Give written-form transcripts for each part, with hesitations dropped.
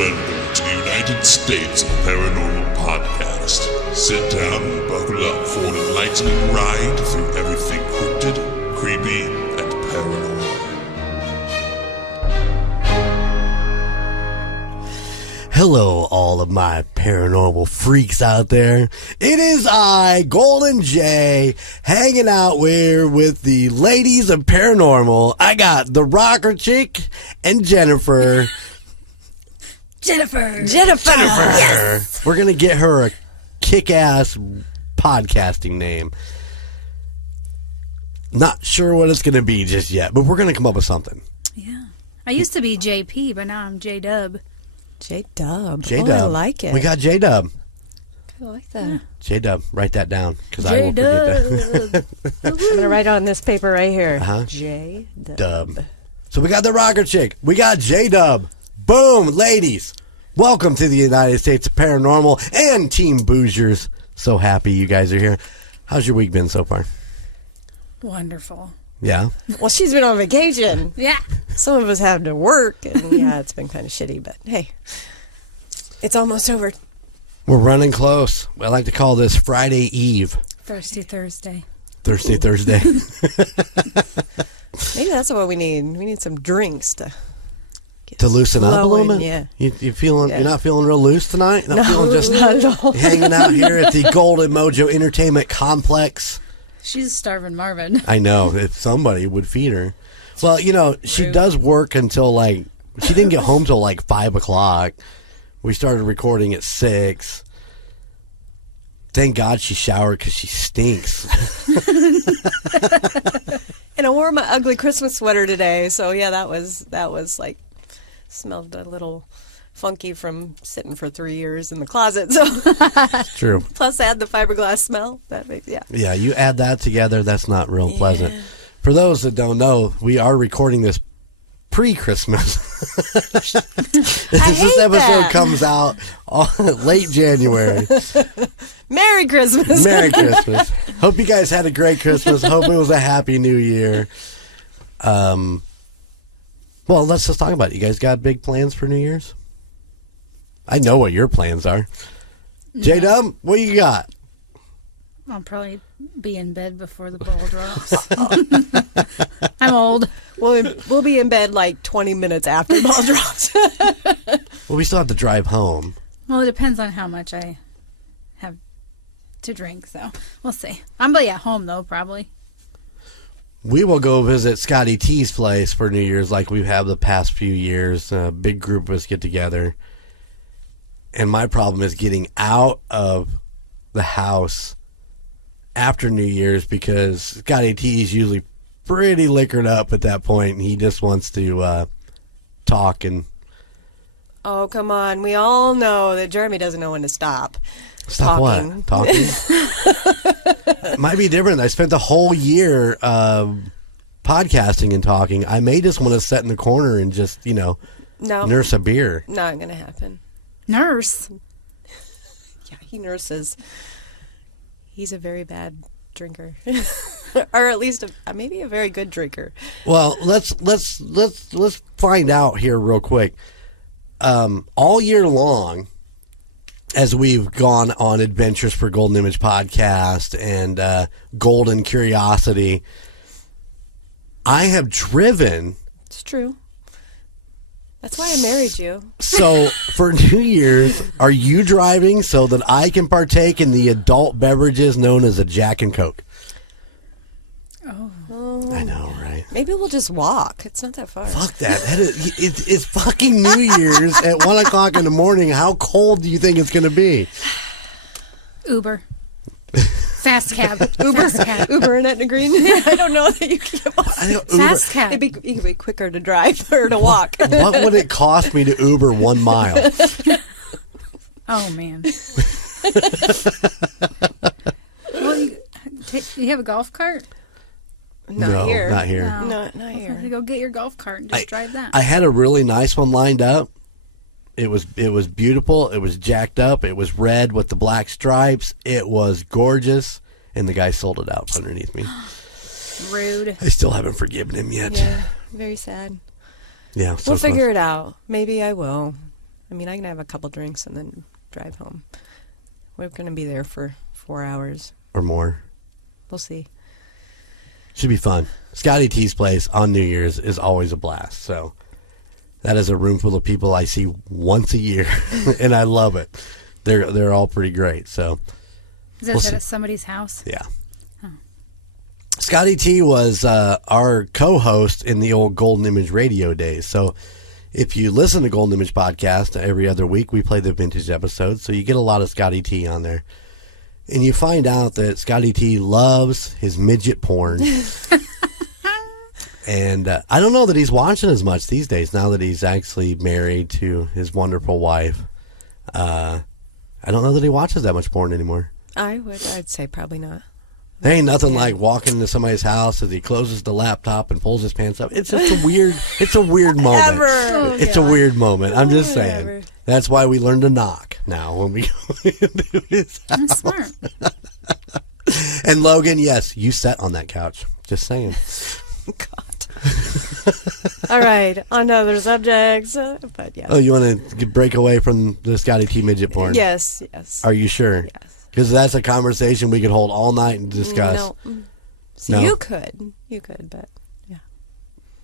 Welcome to the United States of Paranormal Podcast. Sit down and buckle up for an enlightening ride through everything cryptid, creepy, and paranormal. Hello, all of my paranormal freaks out there. It is I, Golden J, hanging out here with the ladies of paranormal. I got the Rocker Chic and Jennifer. Jennifer. Yes. We're going to get her a kick-ass podcasting name. Not sure what it's going to be just yet, but we're going to come up with something. Yeah. I used to be JP, but now I'm J-Dub. J-Dub. J-Dub. Oh, I like it. We got J-Dub. I like that. Yeah. J-Dub. Write that down, because I will forget that. I'm going to write on this paper right here. J-Dub. So we got the Rocker Chick. We got J-Dub. Boom, ladies. Welcome to the United States of Paranormal and Team Boosiers. So happy you guys are here. How's your week been so far? Wonderful. Yeah? Well, she's been on vacation. Yeah. Some of us have to work, and yeah, it's been kind of shitty, but hey, it's almost over. We're running close. I like to call this Friday Eve. Thirsty Thursday. Thirsty Thursday. Maybe that's what we need. We need some drinks to loosen up a little bit? Yeah. You feeling? Yeah. You're not feeling real loose tonight? Not feeling just not at all. Hanging out here at the Golden Mojo Entertainment Complex. She's starving Marvin. I know. If somebody would feed her. Well, you know, she does work until she didn't get home till 5 o'clock. We started recording at 6. Thank God she showered because she stinks. And I wore my ugly Christmas sweater today, so yeah, that was smelled a little funky from sitting for 3 years in the closet. So It's true. Plus, I had the fiberglass smell. Yeah, you add that together, that's not real pleasant. For those that don't know, we are recording this pre-Christmas. This episode comes out late January. Merry Christmas. Merry Christmas. Hope you guys had a great Christmas. Hope it was a happy new year. Well, let's just talk about it. You guys got big plans for New Year's? I know what your plans are. No. J-Dub, what you got? I'll probably be in bed before the ball drops. I'm old. We'll be in bed 20 minutes after the ball drops. Well, we still have to drive home. Well, it depends on how much I have to drink, so we'll see. I'm be at home, though, probably. We will go visit Scotty T's place for New Year's like we have the past few years. A big group of us get together. And my problem is getting out of the house after New Year's because Scotty T is usually pretty liquored up at that point, and he just wants to talk. And oh, come on. We all know that Jeremy doesn't know when to stop. Stop talking. What? Talking? It might be different. I spent the whole year podcasting and talking. I may just want to sit in the corner and just, nurse a beer. Not going to happen. Nurse? Yeah, he nurses. He's a very bad drinker. Or at least maybe a very good drinker. Well, let's find out here real quick. All year long, as we've gone on adventures for Golden Image Podcast and Golden Curiosity, I have driven. It's true. That's why I married you. So for New Year's, are you driving so that I can partake in the adult beverages known as a Jack and Coke? Oh. I know, right? Maybe we'll just walk. It's not that far. Fuck that. It's fucking New Year's at 1 o'clock in the morning. How cold do you think it's going to be? Uber. Fast cab. Uber in Etna Green? I don't know that you can get one. Fast cab. It could be quicker to drive or to walk. What would it cost me to Uber 1 mile? Oh, man. Well, you have a golf cart? Not here. Not here. No, not here. You go get your golf cart and just drive that. I had a really nice one lined up. It was beautiful. It was jacked up. It was red with the black stripes. It was gorgeous. And the guy sold it out underneath me. Rude. I still haven't forgiven him yet. Yeah, very sad. Yeah. We'll figure it out. Maybe I will. I mean, I can have a couple drinks and then drive home. We're going to be there for 4 hours. Or more. We'll see. Should be fun. Scotty T's place on New Year's is always a blast. So that is a room full of people I see once a year, and I love it. They're all pretty great. So Is that at somebody's house? yeah. Scotty T was our co-host in the old Golden Image radio days. So if you listen to Golden Image podcast every other week, we play the vintage episodes. So you get a lot of Scotty T on there. And you find out that Scotty T loves his midget porn. And I don't know that he's watching as much these days now that he's actually married to his wonderful wife. I don't know that he watches that much porn anymore. I'd say probably not. There ain't nothing like walking into somebody's house as he closes the laptop and pulls his pants up. It's just a weird moment. It's a weird moment. I'm just saying. Ever. That's why we learn to knock now when we go into his house. I'm smart. And Logan, yes, you sat on that couch. Just saying. God. All right, on to other subjects. But yeah. Oh, you want to break away from the Scotty T midget porn? Yes. Are you sure? Yes. Because that's a conversation we could hold all night and discuss. No. See, No. you could, but yeah.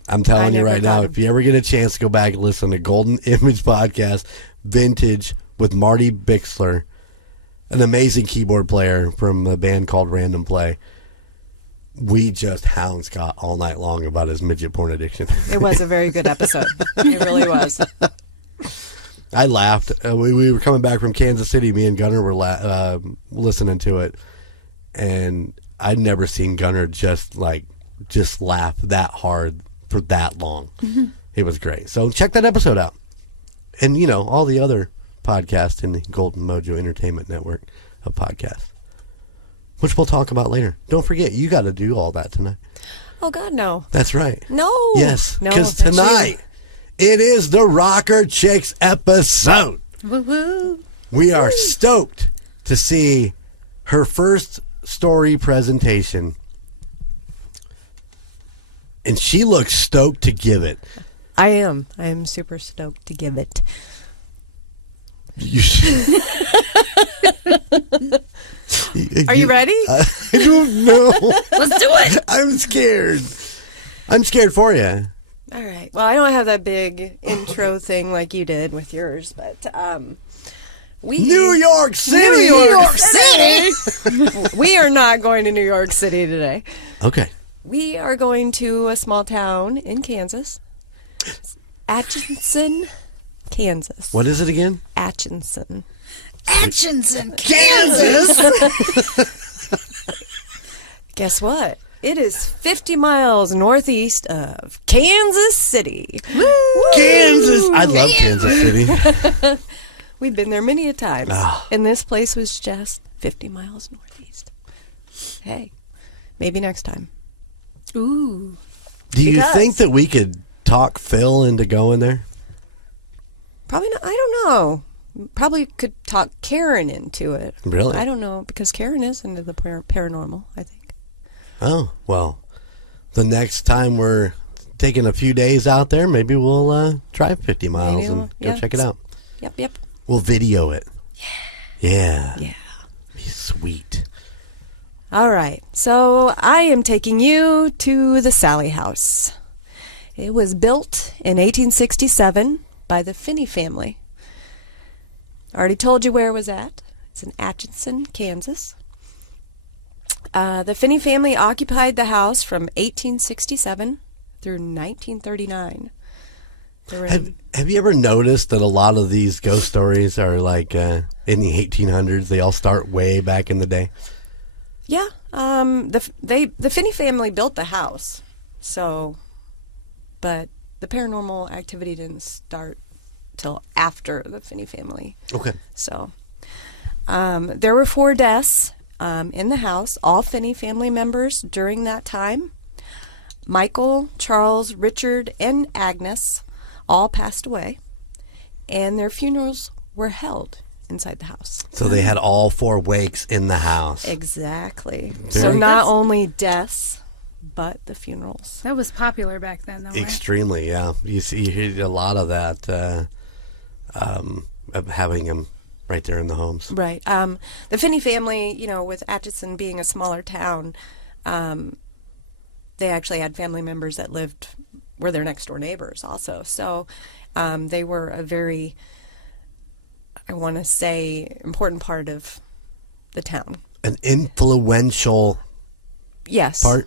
I'm telling you never right now, got if you ever get a chance to go back and listen to Golden Image Podcast Vintage with Marty Bixler, an amazing keyboard player from a band called Random Play, we just hound Scott all night long about his midget porn addiction. It was a very good episode. It really was. I laughed. We were coming back from Kansas City. Me and Gunnar were listening to it, and I'd never seen Gunnar just laugh that hard for that long. Mm-hmm. It was great. So check that episode out, and all the other podcasts in the Golden Mojo Entertainment Network of podcasts, which we'll talk about later. Don't forget, you got to do all that tonight. Oh God, no. That's right. No. Yes, No, because that's tonight. It is the Rocker Chicks episode. Woo-woo. We are stoked to see her first story presentation. And she looks stoked to give it. I am super stoked to give it. You should. Are you ready? I don't know. Let's do it. I'm scared. I'm scared for you. All right. Well, I don't have that big intro thing like you did with yours, but New York City. New York City. We are not going to New York City today. Okay. We are going to a small town in Kansas, Atchison, Kansas. What is it again? Atchison. Atchison, Kansas. Guess what? It is 50 miles northeast of Kansas City. Woo! Kansas. I love Kansas City. We've been there many a times. Ah. And this place was just 50 miles northeast. Hey, maybe next time. Ooh. Do you Because- think that we could talk Phil into going there? Probably not. I don't know. Probably could talk Karen into it. Really? I don't know, because Karen is into the paranormal, I think. Oh, well, the next time we're taking a few days out there, maybe we'll drive 50 miles Maybe and we'll- go yeah. check it out. Yep. We'll video it. Yeah. Yeah. Be sweet. All right. So I am taking you to the Sallie House. It was built in 1867 by the Finney family. I already told you where it was at. It's in Atchison, Kansas. The Finney family occupied the house from 1867 through 1939. Have you ever noticed that a lot of these ghost stories are like in the 1800s? They all start way back in the day. Yeah. The Finney family built the house, but the paranormal activity didn't start till after the Finney family. Okay. So there were 4 deaths in the house, all Finney family members during that time. Michael, Charles, Richard, and Agnes all passed away, and their funerals were held inside the house. So they had all 4 wakes in the house. Exactly. Very- So not only deaths, but the funerals. That was popular back then, though, right? Extremely, yeah. You hear a lot of that. of having them right there in the homes. Right. The Finney family, with Atchison being a smaller town, they actually had family members that were their next door neighbors also. So they were a very, I want to say, important part of the town. An influential part? Yeah. Say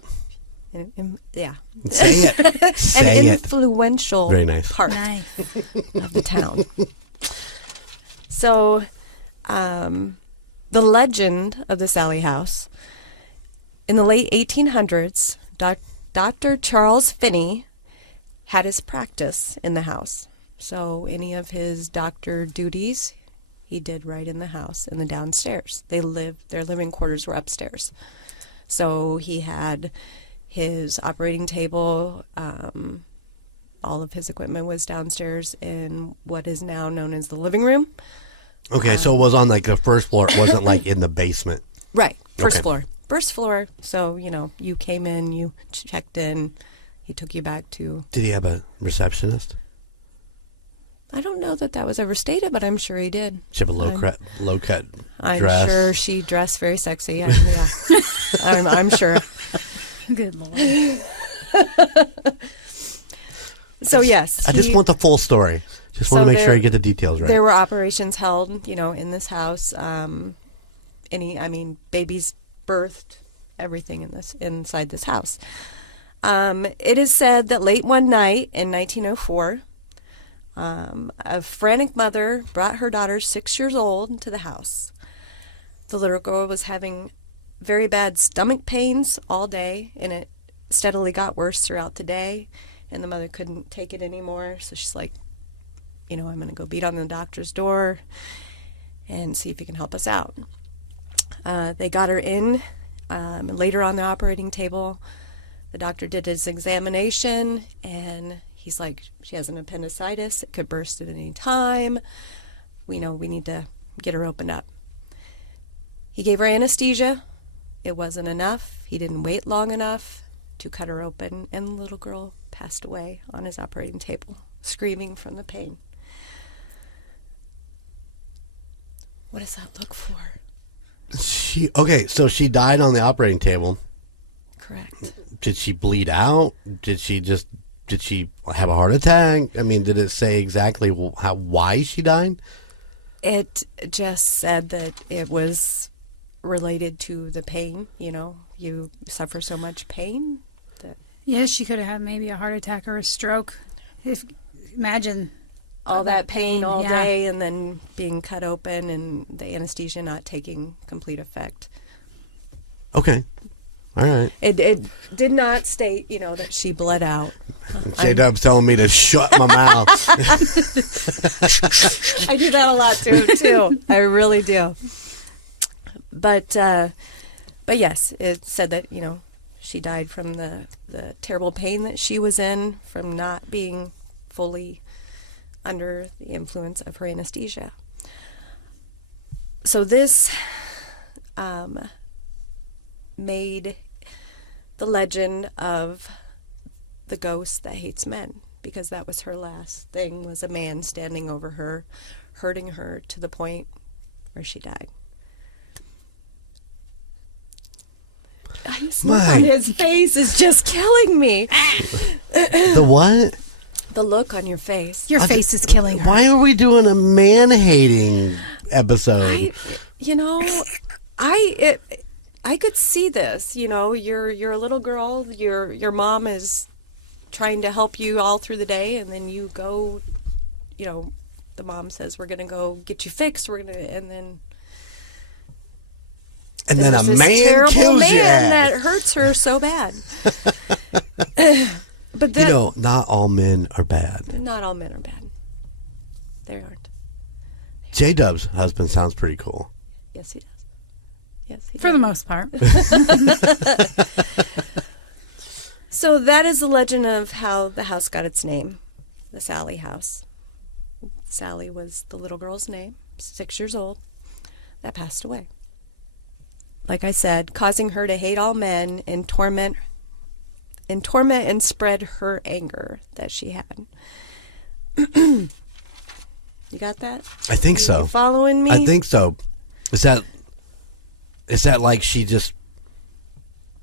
it. Say An it. influential Very nice. part of the town. So, the legend of the Sallie House, in the late 1800s, Dr. Charles Finney had his practice in the house. So any of his doctor duties he did right in the house, in the downstairs. Their living quarters were upstairs. So he had his operating table, all of his equipment was downstairs in what is now known as the living room. Okay, so it was on like the first floor. It wasn't like in the basement. Right, first Okay. floor. So, you came in, you checked in, he took you back to... Did he have a receptionist? I don't know that was ever stated, but I'm sure he did. She have a low cut I'm dress? sure she dressed very sexy. Yeah. I'm sure. Good Lord. So, yes. I just want the full story. Just want to make sure I get the details right. There were operations held, in this house. Babies birthed, everything inside this house. It is said that late one night in 1904, a frantic mother brought her daughter, 6 years old, to the house. The little girl was having very bad stomach pains all day, and it steadily got worse throughout the day, and the mother couldn't take it anymore, so she's like, I'm going to go beat on the doctor's door and see if he can help us out. They got her in. Later on the operating table, the doctor did his examination, and he's like, she has an appendicitis. It could burst at any time. We know we need to get her opened up. He gave her anesthesia. It wasn't enough. He didn't wait long enough to cut her open, and the little girl passed away on his operating table, screaming from the pain. What does that look for? So she died on the operating table. Correct. Did she bleed out? Did she have a heart attack? I mean, did it say exactly why she died? It just said that it was related to the pain. You suffer so much pain that... Yes, she could have had maybe a heart attack or a stroke. Imagine all that pain all yeah. day, and then being cut open and the anesthesia not taking complete effect. Okay. All right. It did not state, that she bled out. J-Dub's telling me to shut my mouth. I do that a lot too. I really do. But yes, it said that, she died from the terrible pain that she was in from not being fully under the influence of her anesthesia. So this made the legend of the ghost that hates men, because that was her last thing, was a man standing over her, hurting her to the point where she died. His face is just killing me. The what? The look on your face. your face is killing her. Why are we doing a man-hating episode? I could see this. You're a little girl. Your mom is trying to help you all through the day, and then you go. The mom says, "We're gonna go get you fixed. And then a this man terrible kills man you. that hurts her so bad." But not all men are bad. not all men are bad. They aren't. J-Dub's husband sounds pretty cool. Yes, he does. Yes, he For does. the most part. So that is the legend of how the house got its name, the Sallie House. Sallie was the little girl's name, 6 years old, that passed away. Like I said, causing her to hate all men and torment and spread her anger that she had. You got that? I think You so. following me? I think so. Is that like she just,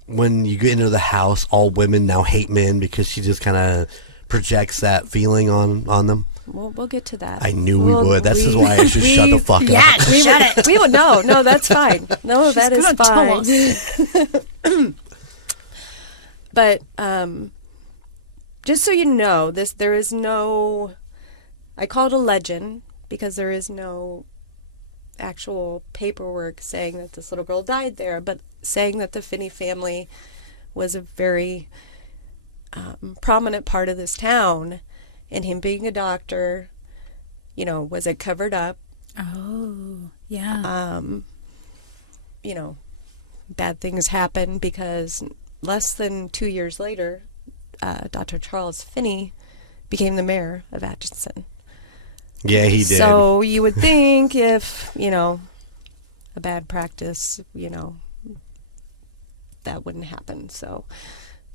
when you get into the house, all women now hate men because she just kind of projects that feeling on them? We'll get to that. I knew we would. That's just why I should shut the fuck up. Yeah, shut it. We would no, that's fine. No, that is fine. But just so you know, there is no, I call it a legend because there is no actual paperwork saying that this little girl died there, but saying that the Finney family was a very prominent part of this town, and him being a doctor, was it covered up? Oh, yeah. Bad things happen because less than 2 years later, Dr. Charles Finney became the mayor of Atchison. Yeah, he did. So you would think if, a bad practice, that wouldn't happen. So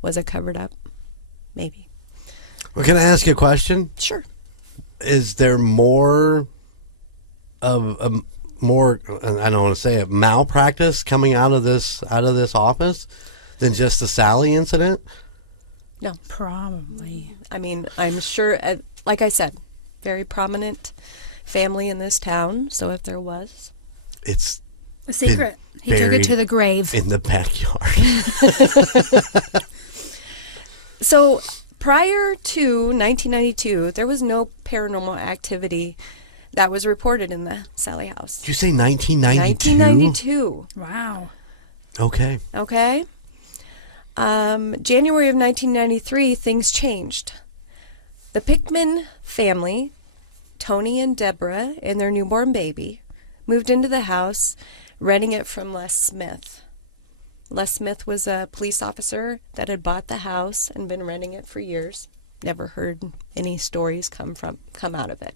was it covered up? Maybe. Well, can I ask you a question? Sure. Is there more of I don't want to say it, malpractice coming out of this office than just the Sallie incident? No. Probably. I mean, I'm sure, like I said, very prominent family in this town. So if there was, it's A secret. He took it to the grave. In the backyard. So prior to 1992, there was no paranormal activity that was reported in the Sallie House. Did you say 1992? 1992. Wow. Okay. Okay. January of 1993, things changed. The Pickman family, Tony and Debra, and their newborn baby, moved into the house, renting it from Les Smith. Les Smith was a police officer that had bought the house and been renting it for years. Never heard any stories come out of it.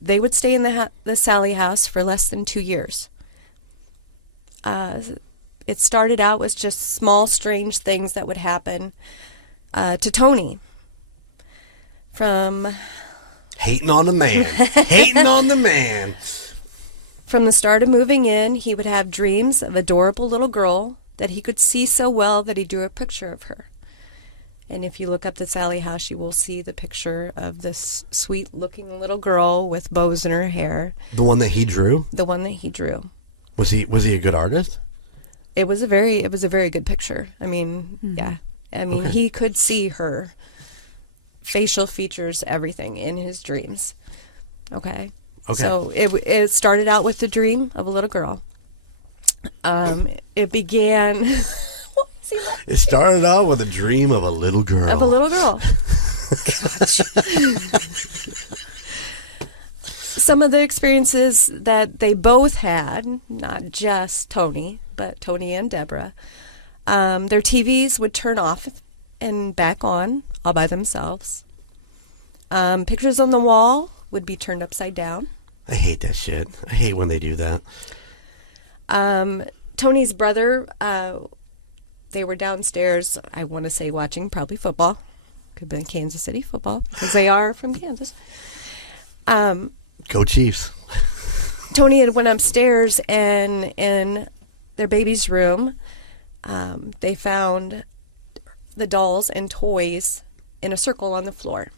They would stay in the Sallie House for less than 2 years. It started out with just small, strange things that would happen to Tony. From hating on the man. Hating on the man. From the start of moving in, he would have dreams of adorable little girl that he could see so well that he drew a picture of her. And if you look up the Sallie House, you will see the picture of this sweet-looking little girl with bows in her hair. The one that he drew? The one that he drew. Was he a good artist? It was a very good picture. I mean, yeah. I mean, He could see her facial features, everything in his dreams. Okay. So it started out with the dream of a little girl. It began. It started out with a dream of a little girl. Of a little girl. Some of the experiences that they both had, not just Tony, but Tony and Debra, their TVs would turn off and back on all by themselves. Pictures on the wall would be turned upside down. I hate that shit. I hate when they do that. Tony's brother, they were downstairs, I want to say watching probably football. Could have been Kansas City football, because they are from Kansas. Go Chiefs. Tony had went upstairs, and in their baby's room, they found the dolls and toys in a circle on the floor.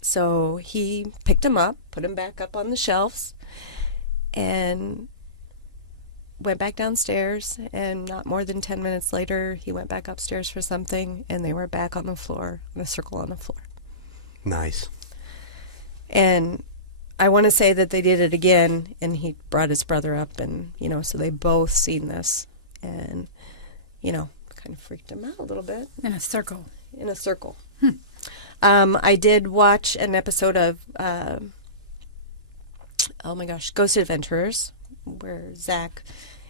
So he picked them up, put them back up on the shelves, and went back downstairs. And not more than 10 minutes later, he went back upstairs for something, and they were back on the floor, in a circle on the floor. Nice. And I want to say that they did it again, and he brought his brother up, and, so they both seen this, and, kind of freaked him out a little bit. In a circle. In a circle. I did watch an episode of, Ghost Adventurers, where Zach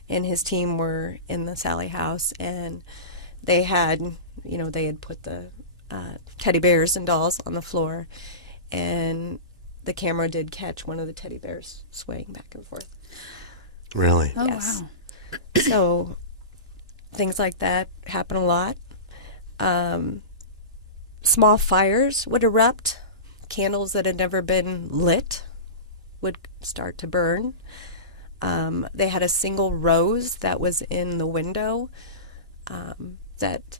and his team were in the Sallie House, and they had put the teddy bears and dolls on the floor, and the camera did catch one of the teddy bears swaying back and forth. Really? Oh, yes. wow. So things like that happen a lot. small fires would erupt. Candles that had never been lit would start to burn. They had a single rose that was in the window that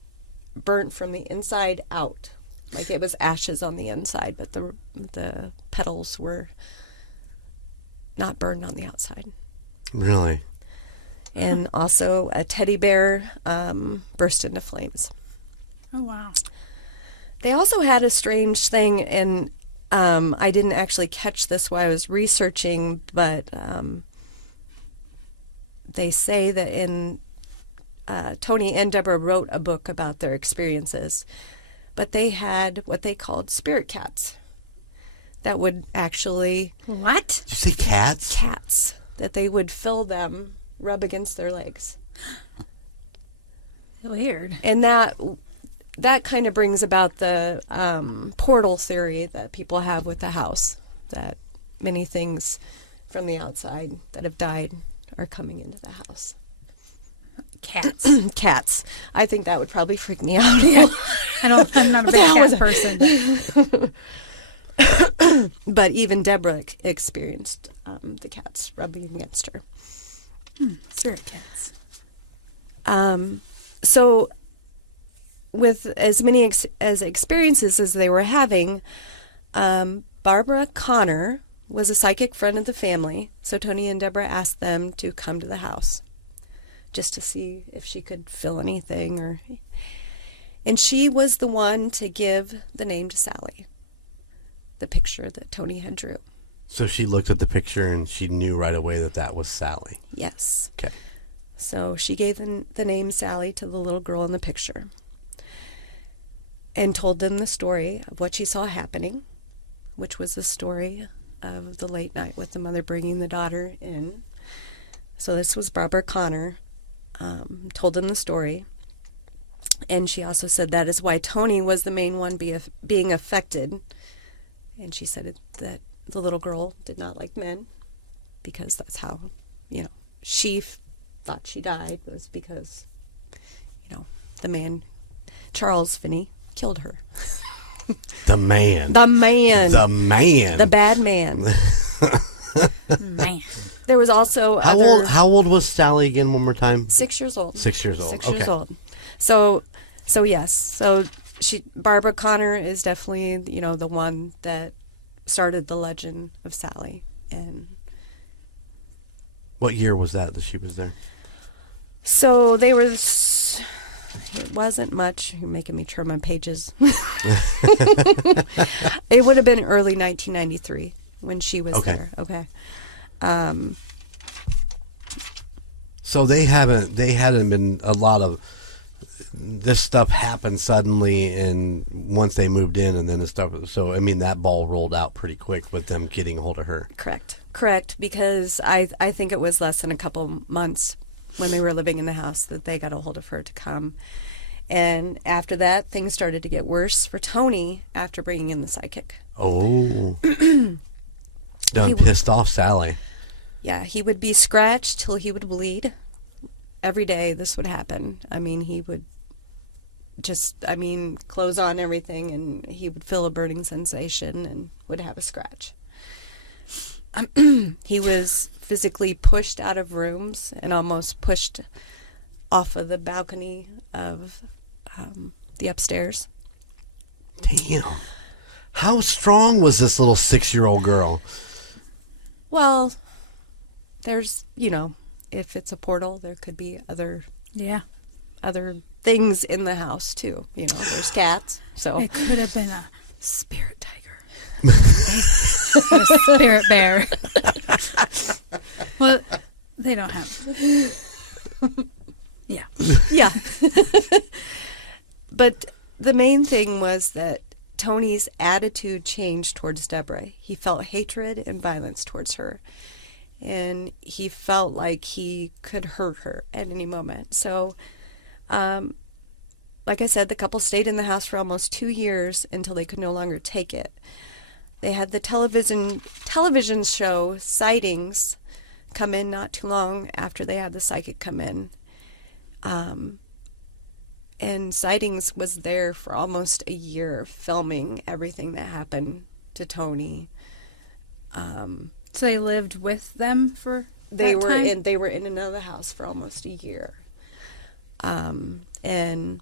burnt from the inside out. Like it was ashes on the inside, but the petals were not burned on the outside. Really? And also a teddy bear burst into flames. Oh, wow. They also had a strange thing, and I didn't actually catch this while I was researching, but they say that in Tony and Debra wrote a book about their experiences, but they had what they called spirit cats that would actually... What? Did you say cats? Cats. That they would fill them, rub against their legs. Weird. And that kind of brings about the portal theory that people have with the house, that many things from the outside that have died are coming into the house. Cats. Cats. I think that would probably freak me out. Yeah. I'm not a big cat person. But even Debra experienced the cats rubbing against her. Spirit cats. So with as many experiences as they were having, Barbara Connor was a psychic friend of the family, so Tony and Debra asked them to come to the house just to see if she could feel anything. And she was the one to give the name to Sallie, the picture that Tony had drew. So she looked at the picture and she knew right away that that was Sallie. Yes. Okay. So she gave the name Sallie to the little girl in the picture and told them the story of what she saw happening, which was the story of the late night with the mother bringing the daughter in. So this was Barbara Connor, told them the story. And she also said that is why Tony was the main one being affected. And she said that the little girl did not like men because that's how, she thought she died, was because, the man, Charles Finney, killed her. The man. The man. The man. The bad man. Man. There was also How old was Sallie again one more time? 6 years old. 6 years old. 6 okay. years old. So yes. So Barbara Connor is definitely, the one that started the legend of Sallie. And what year was that she was there? so they were... It wasn't much. You're making me turn my pages. It would have been early 1993 when she was there. Okay. So they hadn't been a lot of this stuff happened suddenly, and once they moved in, and then the stuff. So I mean, that ball rolled out pretty quick with them getting a hold of her. Correct. Because I think it was less than a couple months when they were living in the house that they got a hold of her to come. And after that, things started to get worse for Tony after bringing in the psychic. Oh. Done pissed off Sallie. Yeah, he would be scratched till he would bleed. Every day this would happen. I mean, he would close on everything, and he would feel a burning sensation and would have a scratch. He was physically pushed out of rooms and almost pushed off of the balcony of the upstairs. Damn. How strong was this little 6-year-old girl? Well, there's, if it's a portal, there could be other things in the house too. There's cats. So It could have been a spirit tiger. Or a spirit bear. Well, they don't have. Yeah. Yeah. But the main thing was that Tony's attitude changed towards Debra. He felt hatred and violence towards her. And he felt like he could hurt her at any moment. So, like I said, the couple stayed in the house for almost 2 years until they could no longer take it. They had the television show Sightings come in not too long after they had the psychic come in. And And Sightings was there for almost a year filming everything that happened to Tony. So they lived with them for They that were time? in another house for almost a year. And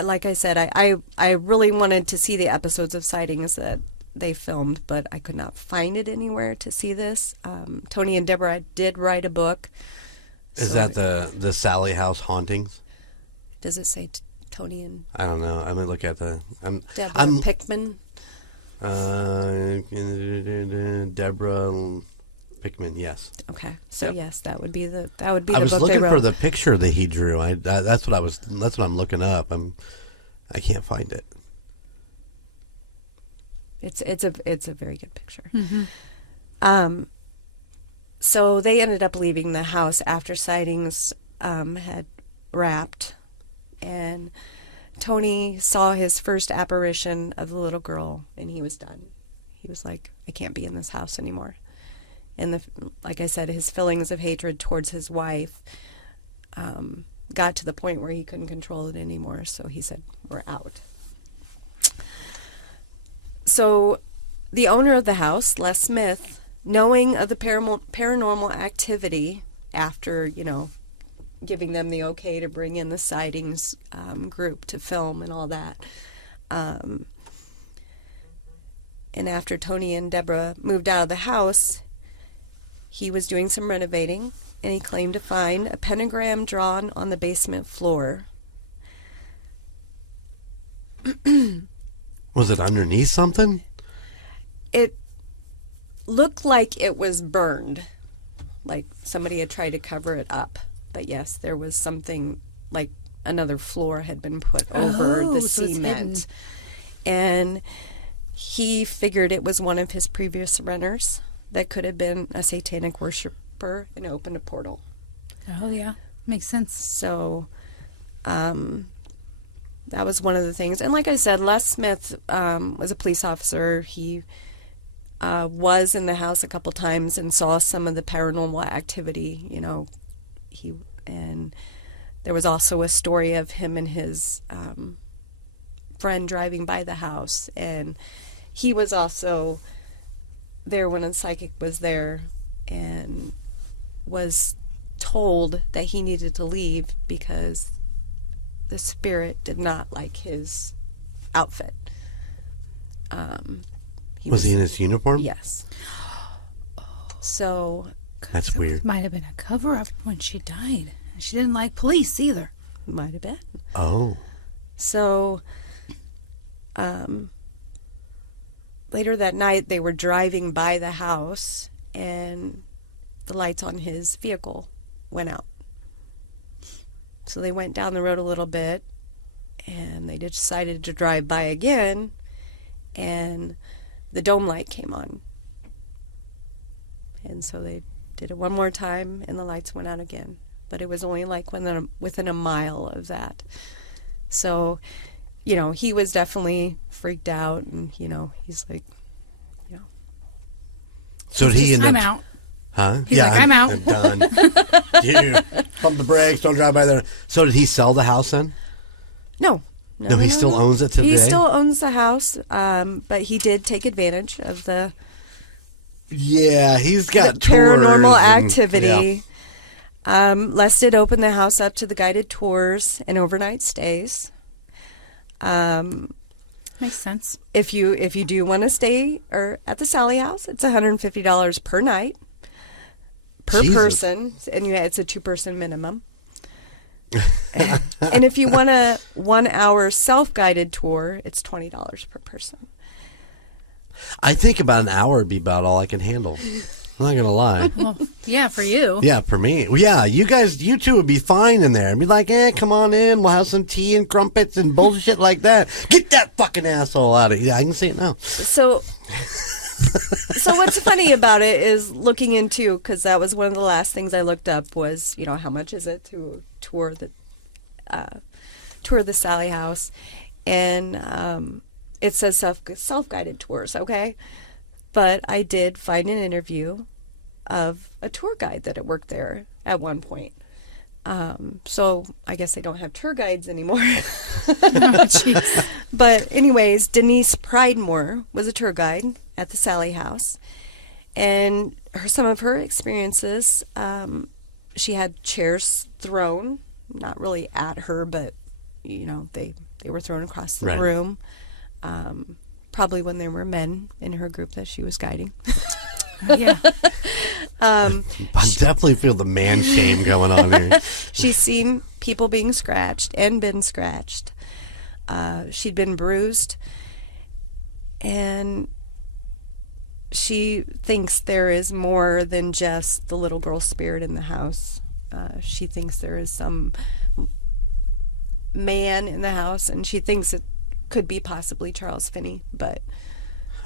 like I said, I really wanted to see the episodes of Sightings that they filmed, but I could not find it anywhere to see this. Tony and Debra did write a book. Is that the Sallie House hauntings? Does it say Tony and I don't know. I'm gonna look at the. Debra Pickman? Debra Pickman. Yes. Okay, so Yep. yes, that would be the I book was they looking wrote. for the picture that he drew. That's what I'm looking up. I can't find it. It's a very good picture. Mm-hmm. So they ended up leaving the house after Sightings had wrapped, and Tony saw his first apparition of the little girl, and he was done. He was like, I can't be in this house anymore. And like I said, his feelings of hatred towards his wife got to the point where he couldn't control it anymore. So he said, we're out. So the owner of the house, Les Smith, knowing of the paranormal activity after, giving them the okay to bring in the Sightings group to film and all that, and after Tony and Debra moved out of the house, he was doing some renovating, and he claimed to find a pentagram drawn on the basement floor. Was it underneath something? It looked like it was burned, like somebody had tried to cover it up. But yes, there was something like another floor had been put over the so it's cement. And he figured it was one of his previous renters that could have been a satanic worshiper and opened a portal. Oh, yeah. Makes sense. So that was one of the things. And like I said, Les Smith was a police officer. He was in the house a couple times and saw some of the paranormal activity, and there was also a story of him and his friend driving by the house, and he was also there when a psychic was there and was told that he needed to leave because the spirit did not like his outfit. Was he in his uniform? Yes. So That's weird. Might have been a cover-up when she died. She didn't like police either. might have been. Oh. So later that night they were driving by the house and the lights on his vehicle went out. So they went down the road a little bit and they decided to drive by again, and the dome light came on. And so they did it one more time and the lights went out again. But it was only like within a mile of that. So, he was definitely freaked out, and, he's like, So did he end up... I'm out. Huh? He's like, I'm out. I'm done. Dude, pump the brakes, don't drive by there. So did he sell the house then? No. No, he still owns it today? He still owns the house, but he did take advantage of the Yeah, he's got paranormal tours and- activity. Les did open the house up to the guided tours and overnight stays. Makes sense. If you do want to stay at the Sallie House, it's $150 per night per Jesus. person, and it's a 2-person minimum. And if you want a 1-hour self-guided tour, it's $20 per person. I think about an hour would be about all I can handle. I'm not going to lie. Well, yeah, for you. Yeah, for me. Well, yeah, you two would be fine in there. I'd be like, come on in. We'll have some tea and crumpets and bullshit like that. Get that fucking asshole out of here. Yeah, I can see it now. So what's funny about it is looking into, because that was one of the last things I looked up was, how much is it to tour the Sallie House, and it says self-guided tours, okay? But I did find an interview of a tour guide that had worked there at one point. So I guess they don't have tour guides anymore. Oh, jeez. But anyways, Denise Pridemore was a tour guide at the Sallie House. And some of her experiences, she had chairs thrown, not really at her, but, they were thrown across the room. Probably when there were men in her group that she was guiding. Yeah. I definitely feel the man shame going on here. She's seen people being scratched and been scratched. She'd been bruised. And she thinks there is more than just the little girl spirit in the house. She thinks there is some man in the house, and she thinks it could be possibly Charles Finney, but...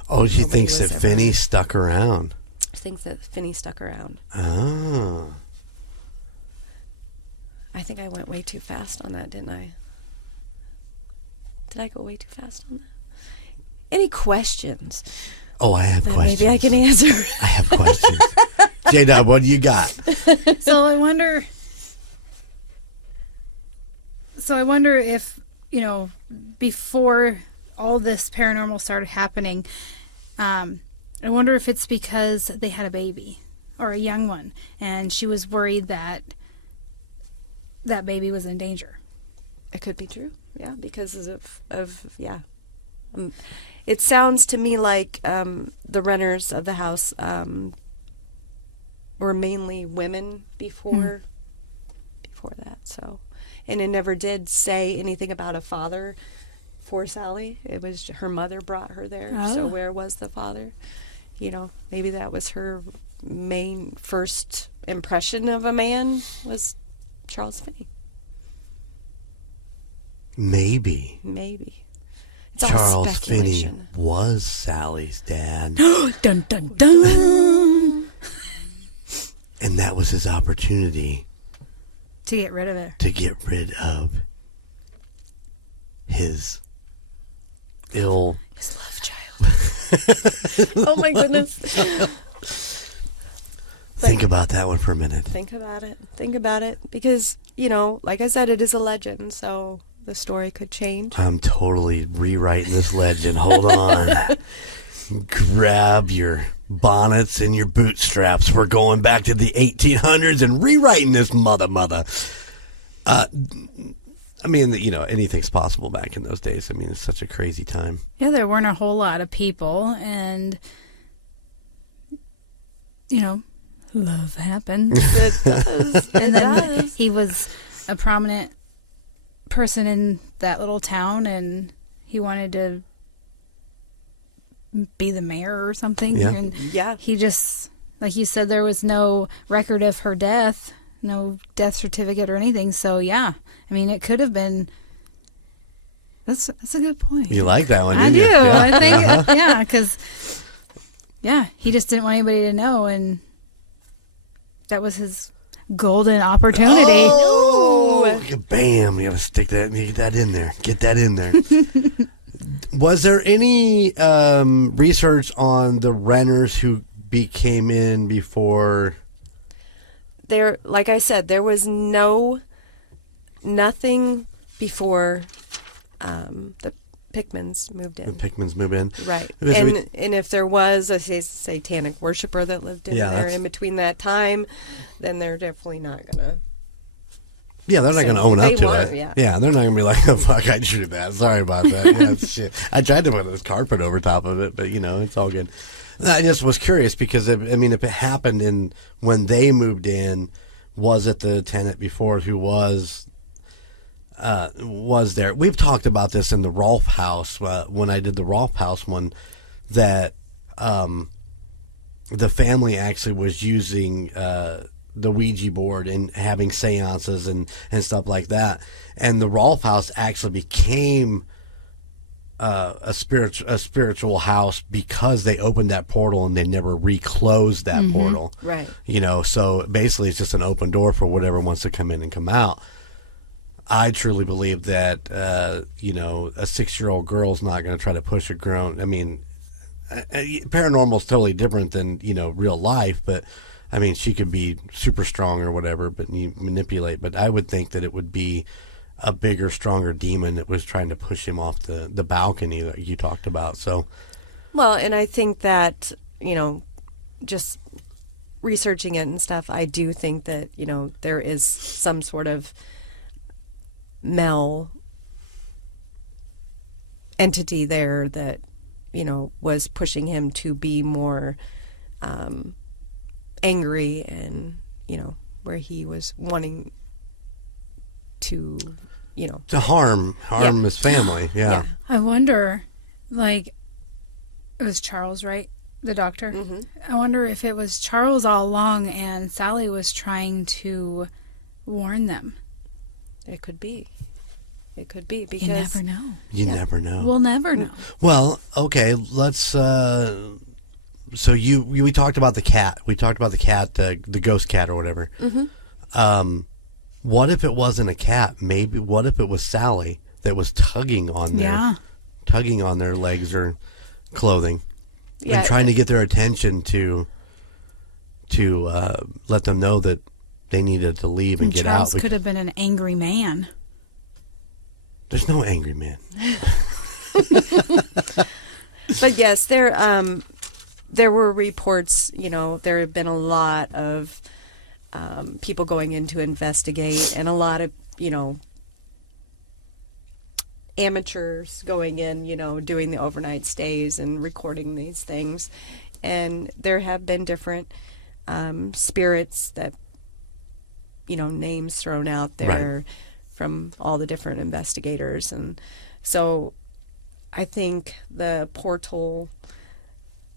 Oh, she thinks that Finney stuck around. Thinks that Finney stuck around. Oh. I think I went way too fast on that, didn't I? Did I go way too fast on that? Any questions? Oh, I have questions. Maybe I can answer. I have questions. J-Dub, what do you got? So I wonder if, before all this paranormal started happening, I wonder if it's because they had a baby or a young one, and she was worried that that baby was in danger. It could be true, yeah, because of it sounds to me like the renters of the house were mainly women before that. So, and it never did say anything about a father for Sallie. It was her mother brought her there. Oh. So where was the father? Maybe that was her main first impression of a man was Charles Finney. Maybe. It's Charles all Finney speculation. was Sally's dad. Dun dun dun. And that was his opportunity To get rid of it. to get rid of his ill... His love child. Oh my goodness. Think about that one for a minute. Think about it. Because, like I said, it is a legend, so the story could change. I'm totally rewriting this legend. Hold on. Grab your bonnets and your bootstraps. We're going back to the 1800s and rewriting this mother. Anything's possible back in those days. It's such a crazy time. Yeah, there weren't a whole lot of people, and, love happens. It does. And then he was a prominent person in that little town, and he wanted to be the mayor or something. Yeah. And Yeah. he just, like you said, there was no record of her death, no death certificate or anything. So, yeah, it could have been. That's a good point. You like that one, I didn't do. you? Yeah. I think, yeah, because, he just didn't want anybody to know, and that was his golden opportunity. Oh, bam! You gotta stick that. You get that in there. Get that in there. Was there any research on the renters who came in before? There, like I said, there was nothing before the Pickmans moved in. The Pickmans move in, Right. Because And if there was a satanic worshiper that lived in there in between that time, then they're definitely not gonna. Yeah, they're not going to own up to it. Yeah. They're not going to be like, oh, fuck, I drew that. Sorry about that. Yeah, it's shit. I tried to put this carpet over top of it, but, it's all good. I just was curious because, if it happened when they moved in, was it the tenant before who was there? We've talked about this in the Rolfe house, when I did the Rolfe house one, that the family actually was using the Ouija board and having seances and stuff like that. And the Rolfe house actually became a spiritual house because they opened that portal and they never reclosed that portal. Right. So basically it's just an open door for whatever wants to come in and come out. I truly believe that, a 6-year-old girl's not going to try to push a grown. Paranormal is totally different than, real life, but I mean, she could be super strong or whatever, but you manipulate. But I would think that it would be a bigger, stronger demon that was trying to push him off the balcony that you talked about. So, well, and I think that, just researching it and stuff, I do think that, there is some sort of male entity there that, was pushing him to be more angry and, where he was wanting to, to harm his family. Yeah. I wonder, like, it was Charles, right? The doctor? Mm-hmm. I wonder if it was Charles all along and Sallie was trying to warn them. It could be. It could be, because You never know. You never know. We'll never know. Well, okay, let's. So we talked about the cat. We talked about the cat, the ghost cat or whatever. Mm-hmm. What if it wasn't a cat? Maybe. What if it was Sallie that was tugging on their legs or clothing, and trying to get their attention to let them know that they needed to leave and get Charles out. Could have been an angry man. There's no angry man. But yes, there were reports, there have been a lot of people going in to investigate, and a lot of, amateurs going in, doing the overnight stays and recording these things. And there have been different spirits that, names thrown out there. Right. From all the different investigators. And so I think the portal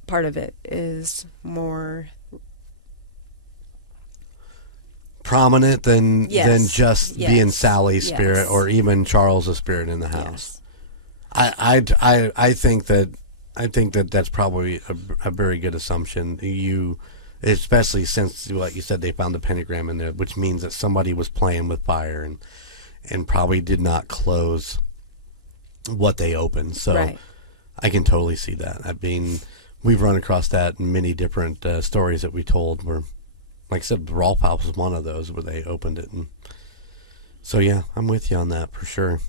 part of it is more prominent than just being Sallie's spirit or even Charles's spirit in the house. Yes. I think that that's probably a very good assumption. Especially since, like you said, they found the pentagram in there, which means that somebody was playing with fire and probably did not close what they opened. So right. I can totally see that. I mean, we've run across that in many different stories that we told where, like I said, Rolf House was one of those where they opened it. And so, yeah, I'm with you on that for sure.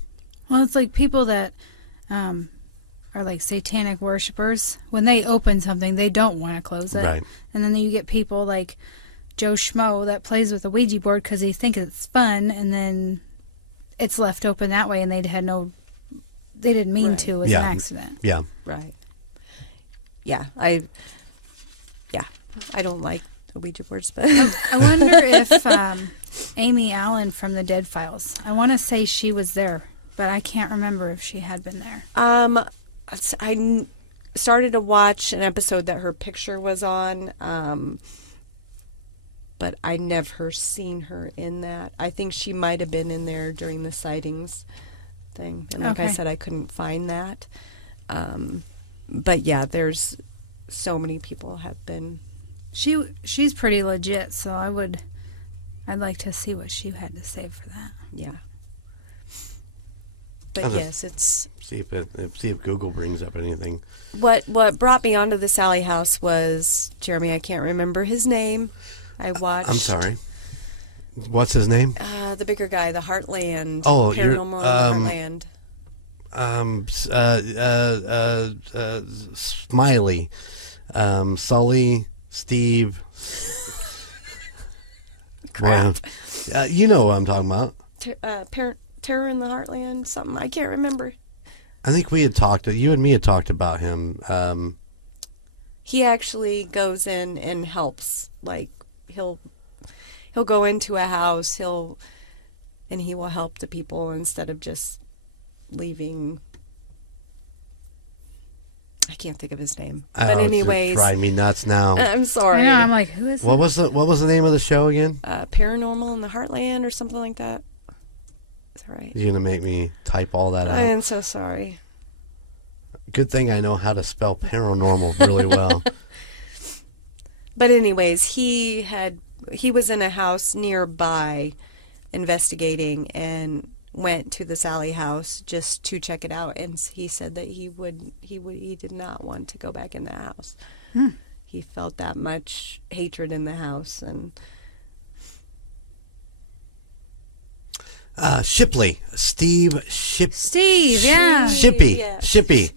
Well, it's like people that are like satanic worshipers. When they open something, they don't want to close it. Right. And then you get people like Joe Schmo that plays with a Ouija board because he thinks it's fun, and then it's left open that way, and they didn't mean to. It was an accident. Yeah. Right. Yeah. I don't like the Ouija boards, but I wonder if Amy Allen from the Dead Files, I want to say she was there, but I can't remember if she had been there. I started to watch an episode that her picture was on, but I never seen her in that. I think she might have been in there during the sightings thing. And like I said, I couldn't find that. But yeah, there's so many people have been. She's pretty legit, so I'd like to see what she had to say for that. Yeah. But yes, it's see if Google brings up anything. What brought me onto the Sallie House was Jeremy. I can't remember his name. I watched. I'm sorry. What's his name? The bigger guy, the Heartland. Oh, Paranormal in Heartland. Smiley, Sully, Steve. Crap. You know what I'm talking about. Terror in the Heartland, something. I can't remember. I think you and me had talked about him. He actually goes in and helps. Like, he'll go into a house, and he will help the people instead of just leaving. I can't think of his name. But anyways, it's driving me nuts now. I'm sorry. I know, I'm like, who is what was the name of the show again? Paranormal in the Heartland or something like that. Is that right? You're gonna make me type all that out. I am so sorry. Good thing I know how to spell paranormal really well. But anyways, he was in a house nearby investigating and went to the Sallie House just to check it out, and he said that he did not want to go back in the house. he felt that much hatred in the house. And Shipley, Steve yeah. Shippy, yes. Shippy.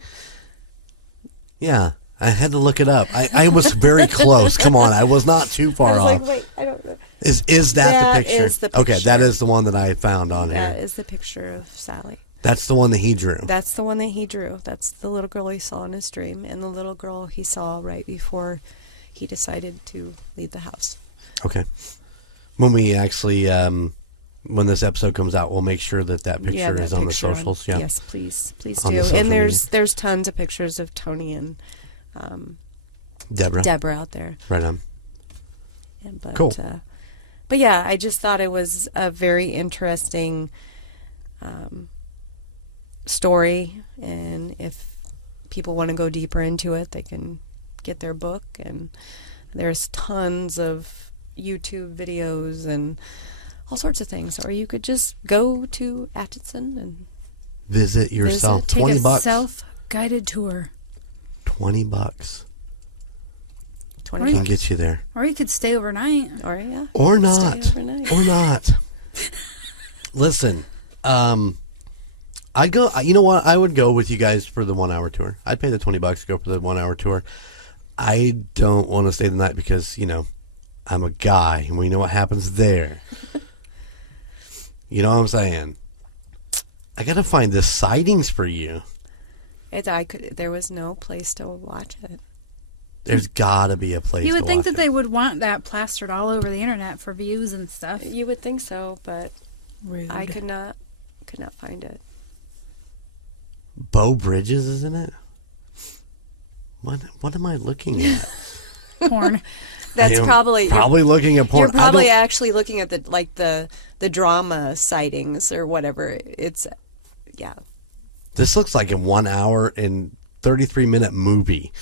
Yeah, I had to look it up. I was very close. Come on, I was not too far I was off. like, wait, I don't know. Is that the picture? Is the Okay, picture. that is the one that I found on That here. is the picture of Sallie. That's the one that he drew. That's the one that he drew. That's the little girl he saw in his dream, and the little girl he saw right before he decided to leave the house. Okay. When we actually, when this episode comes out, we'll make sure that picture that is on the picture socials. Yeah. Yes, please On do. the social And media. there's tons of pictures of Tony and Debra. Debra out there. Right on. Yeah, but, Cool. But yeah, I just thought it was a very interesting story, and if people want to go deeper into it, they can get their book, and there's tons of YouTube videos and all sorts of things. Or you could just go to Atchison and Visit yourself. Take $20 a bucks. self-guided tour. $20 $20 can get you there. Or you could stay overnight. Or yeah, Or not. stay overnight. Or not. Listen, I'd go. You know what? I would go with you guys for the 1 hour tour. I'd pay the $20 to go for the 1 hour tour. I don't want to stay the night because I'm a guy, and we know what happens there. You know what I'm saying? I gotta find the sightings for you. There was no place to watch it. There's gotta be a place. You would to think watch that it. they would want that plastered all over the internet for views and stuff. You would think so, but Rude. I could not find it. Bow Bridges, isn't it? What am I looking at? Porn. That's I am probably looking at porn. You're probably I don't- actually looking at the drama sightings or whatever. It's yeah. This looks like a 1 hour and 33-minute movie.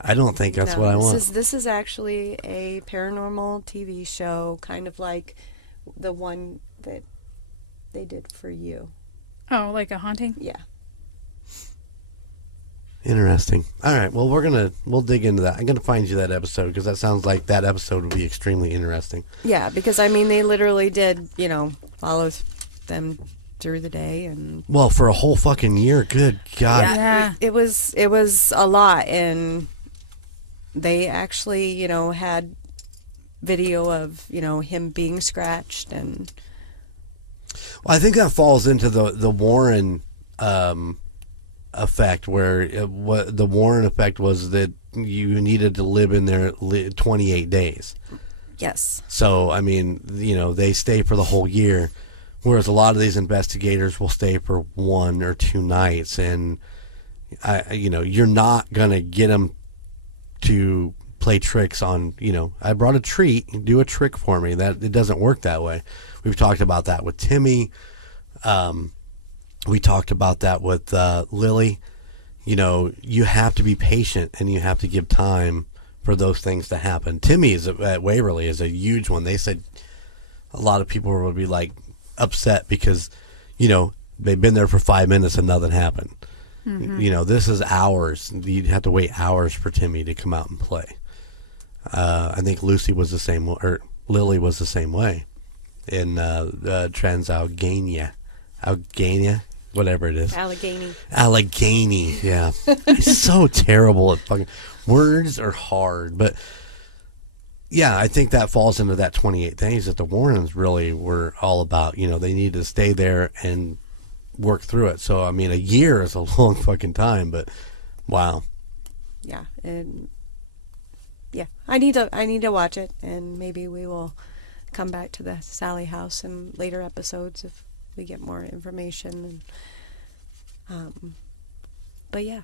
I don't think that's No, what I want. This is actually a paranormal TV show, kind of like the one that they did for you. Oh, like a haunting? Yeah. Interesting. All right. Well, we'll dig into that. I'm gonna find you that episode because that sounds like that episode would be extremely interesting. Yeah, because I mean they literally did, follow them through the day, and Well, for a whole fucking year. Good God. Yeah. it was a lot, and they actually had video of him being scratched, and Well, I think that falls into the Warren effect, where what the Warren effect was that you needed to live in there 28 days. yes. So, I mean, they stay for the whole year, whereas a lot of these investigators will stay for 1 or 2 nights, and you're not gonna get them to play tricks on. I brought a treat, do a trick for me. That it doesn't work that way. We've talked about that with Timmy. We talked about that with Lily. You have to be patient and you have to give time for those things to happen. Timmy at Waverly is a huge one. They said a lot of people would be like upset because, they've been there for 5 minutes and nothing happened. Mm-hmm. This is hours. You'd have to wait hours for Timmy to come out and play. I think Lucy was the same, or Lily was the same way in Transallegheny, whatever it is. Allegheny, yeah. He's so terrible at fucking words are hard, but yeah, I think that falls into that 28 days that the Warrens really were all about. They needed to stay there and work through it. So I mean, a year is a long fucking time, but wow. Yeah, and yeah, I need to watch it, and maybe we will come back to the Sallie House in later episodes if we get more information. And but yeah,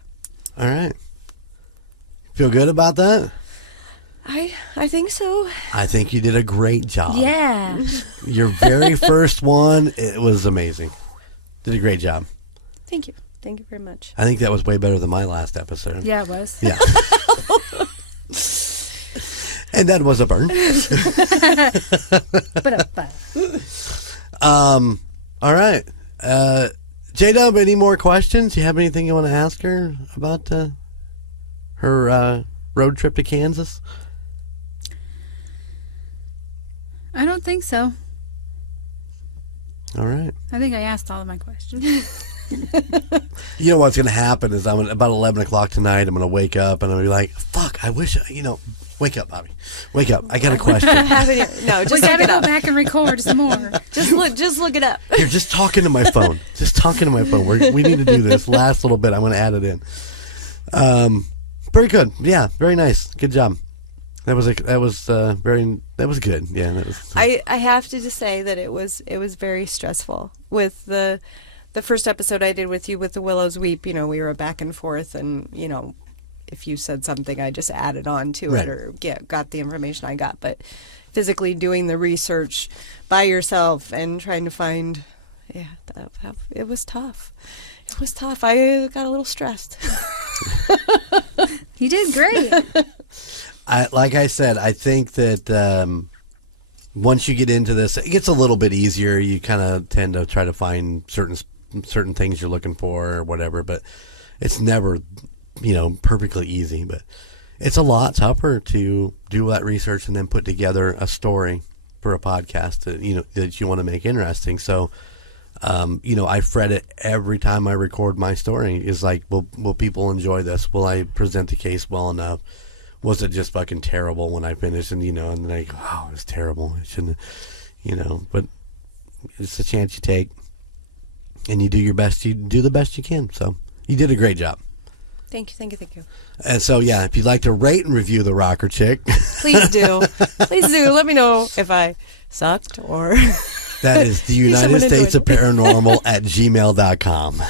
All right. Feel good about that? I think so. I think you did a great job. Yeah. Your very first one, it was amazing. Did a great job. Thank you very much. I think that was way better than my last episode. Yeah, it was. Yeah. And that was a burn. All right. J-Dub, any more questions? You have anything you want to ask her about her road trip to Kansas? I don't think so. All right. I think I asked all of my questions. You know what's going to happen is I'm about 11 o'clock tonight. I'm going to wake up and I'm going to be like, fuck, I wish, wake up, Bobby. Wake up. I got a question. No, We just gotta look it go up. back and record some more. Just look it up. You're just talking to my phone. We need to do this last little bit. I'm going to add it in. Very good. Yeah, very nice. Good job. That was good. Yeah, that was. I have to just say that it was very stressful with the first episode I did with you with the Willows Weep. We were back and forth, and if you said something, I just added on to Right. it or got the information I got. But physically doing the research by yourself and trying to find, it was tough. It was tough. I got a little stressed. You did great. Like I said, I think that once you get into this, it gets a little bit easier. You kind of tend to try to find certain things you're looking for or whatever, but it's never, perfectly easy. But it's a lot tougher to do that research and then put together a story for a podcast that you want to make interesting. So, I fret it every time I record my story. Is like, will people enjoy this? Will I present the case well enough? Was it just fucking terrible when I finished? And and then I go, oh, it was terrible. I shouldn't, but it's a chance you take, and you do your best. You do the best you can. So you did a great job. Thank you. And so, yeah, if you'd like to rate and review the Rocker Chick, Please do. Let me know if I sucked or. that is the United States of Paranormal at gmail.com.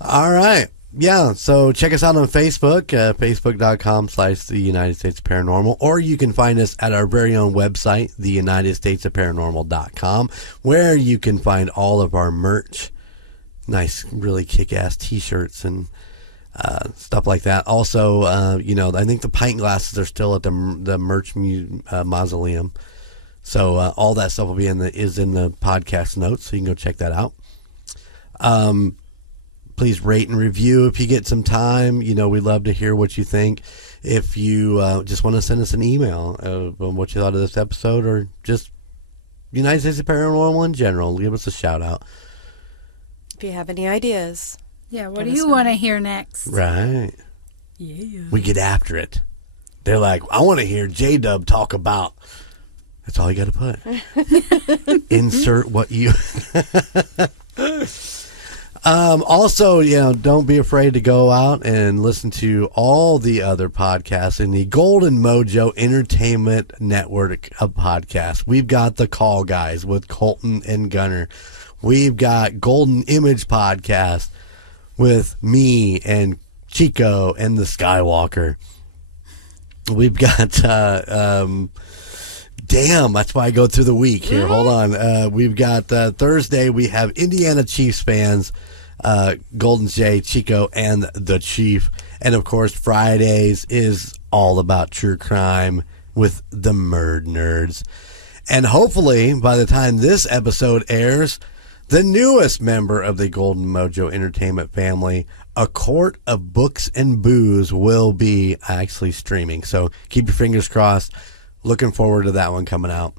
All right. Yeah, so check us out on Facebook, facebook.com/the United States of Paranormal, or you can find us at our very own website, theunitedstatesofparanormal.com, where you can find all of our merch, nice, really kick-ass T-shirts and stuff like that. Also, I think the pint glasses are still at the merch mausoleum, so all that stuff will be in the podcast notes, so you can go check that out. Please rate and review if you get some time. We'd love to hear what you think. If you just want to send us an email on what you thought of this episode, or just United States of Paranormal in general, give us a shout out. If you have any ideas. Yeah, what do you want to hear next? Right. Yeah. We get after it. They're like, I want to hear J-Dub talk about. That's all you got to put. Insert what you... Also, don't be afraid to go out and listen to all the other podcasts in the Golden Mojo Entertainment Network of podcasts. We've got The Call Guys with Colton and Gunner. We've got Golden Image Podcast with me and Chico and the Skywalker. We've got, damn, that's why I go through the week here. Hold on. We've got Thursday, we have Indiana Chiefs fans, Golden Jay, Chico, and the Chief. And of course, Fridays is all about true crime with the Murd Nerds. And hopefully, by the time this episode airs, the newest member of the Golden Mojo Entertainment family, A Court of Books and Booze, will be actually streaming. So keep your fingers crossed. Looking forward to that one coming out.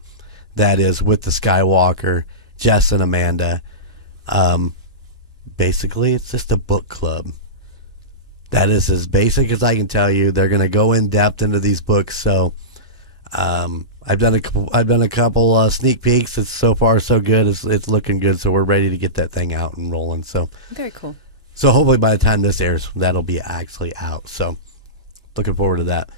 That is with the Skywalker, Jess and Amanda. Basically, it's just a book club. That is as basic as I can tell you. They're going to go in depth into these books. So I've done a couple sneak peeks. It's so far so good. It's looking good. So we're ready to get that thing out and rolling. So Very cool. So hopefully by the time this airs, that'll be actually out. So looking forward to that.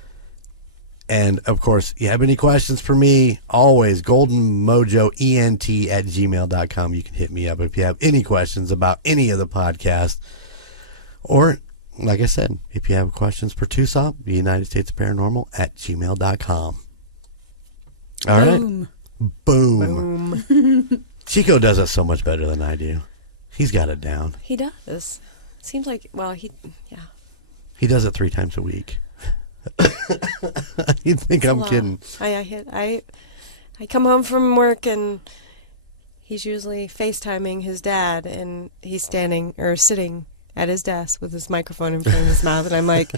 And, of course, you have any questions for me, always goldenmojoent@gmail.com. You can hit me up if you have any questions about any of the podcasts. Or, like I said, if you have questions for tusop, the United States of Paranormal @gmail.com. All right. Boom. Chico does it so much better than I do. He's got it down. He does. Seems like, He does it 3 times a week. You'd think I'm kidding. I come home from work and he's usually FaceTiming his dad, and he's sitting at his desk with his microphone in front of his mouth, and I'm like,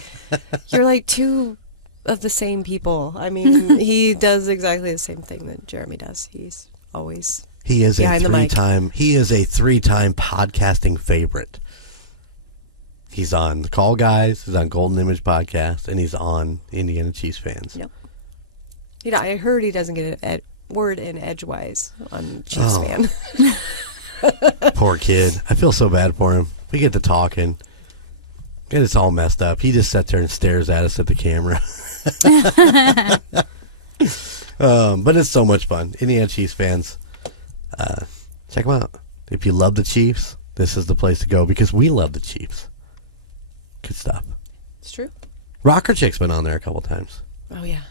you're like two of the same people. I mean, he does exactly the same thing that Jeremy does. He's always He is behind a the mic. three-time podcasting favorite. He's on The Call Guys, he's on Golden Image Podcast, and he's on Indiana Chiefs Fans. Yep. You know, I heard he doesn't get a word in edgewise on Chiefs Fan. Poor kid. I feel so bad for him. We get to talking, and it's all messed up. He just sits there and stares at us at the camera. But it's so much fun. Indiana Chiefs fans, check them out. If you love the Chiefs, this is the place to go because we love the Chiefs. Good stuff. It's true. Rocker Chic's been on there a couple times. Oh yeah,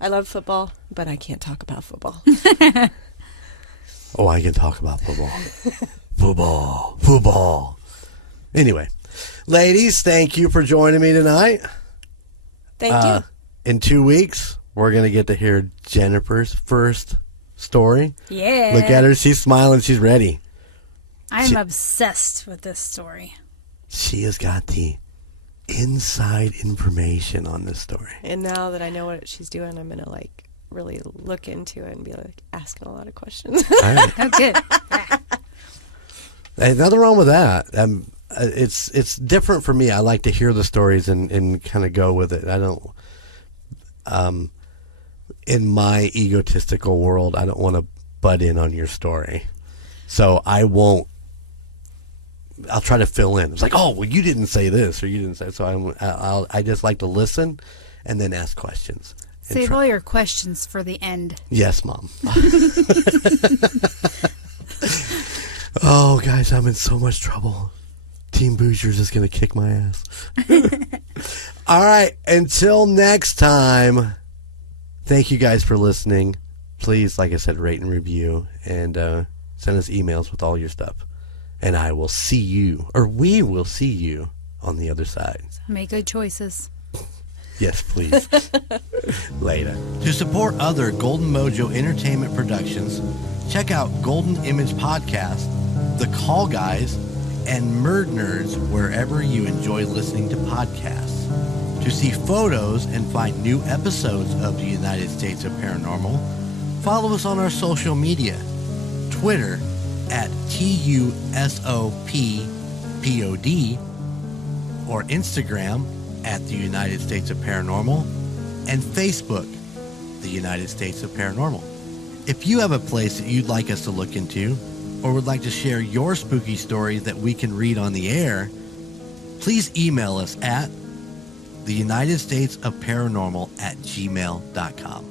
I love football, but I can't talk about football. Oh, I can talk about football. Football. Anyway, ladies, thank you for joining me tonight. Thank you. In 2 weeks, we're going to get to hear Jennifer's first story. Yeah. Look at her. She's smiling. She's ready. I'm obsessed with this story. She has got the inside information on this story. And now that I know what she's doing, I'm gonna like really look into it and be like asking a lot of questions. All right. Oh, good. Hey, nothing wrong with that. It's different for me. I like to hear the stories and kind of go with it. I don't. In my egotistical world, I don't want to butt in on your story, so I won't. I'll try to fill in. It's like, oh, well, you didn't say this or you didn't say. So I just like to listen and then ask questions. Save all your questions for the end. Yes, Mom. Oh, guys, I'm in so much trouble. Team Boosiers is going to kick my ass. All right. Until next time, thank you guys for listening. Please, like I said, rate and review and send us emails with all your stuff. And I will see you, or we will see you on the other side. Make good choices. Yes, please. Later. To support other Golden Mojo Entertainment productions, check out Golden Image Podcast, The Call Guys, and Murd Nerds wherever you enjoy listening to podcasts. To see photos and find new episodes of the United States of Paranormal, follow us on our social media. Twitter at TUSOPPOD or Instagram at the United States of Paranormal and Facebook, the United States of Paranormal. If you have a place that you'd like us to look into or would like to share your spooky story that we can read on the air, please email us at theunitedstatesofparanormal@gmail.com.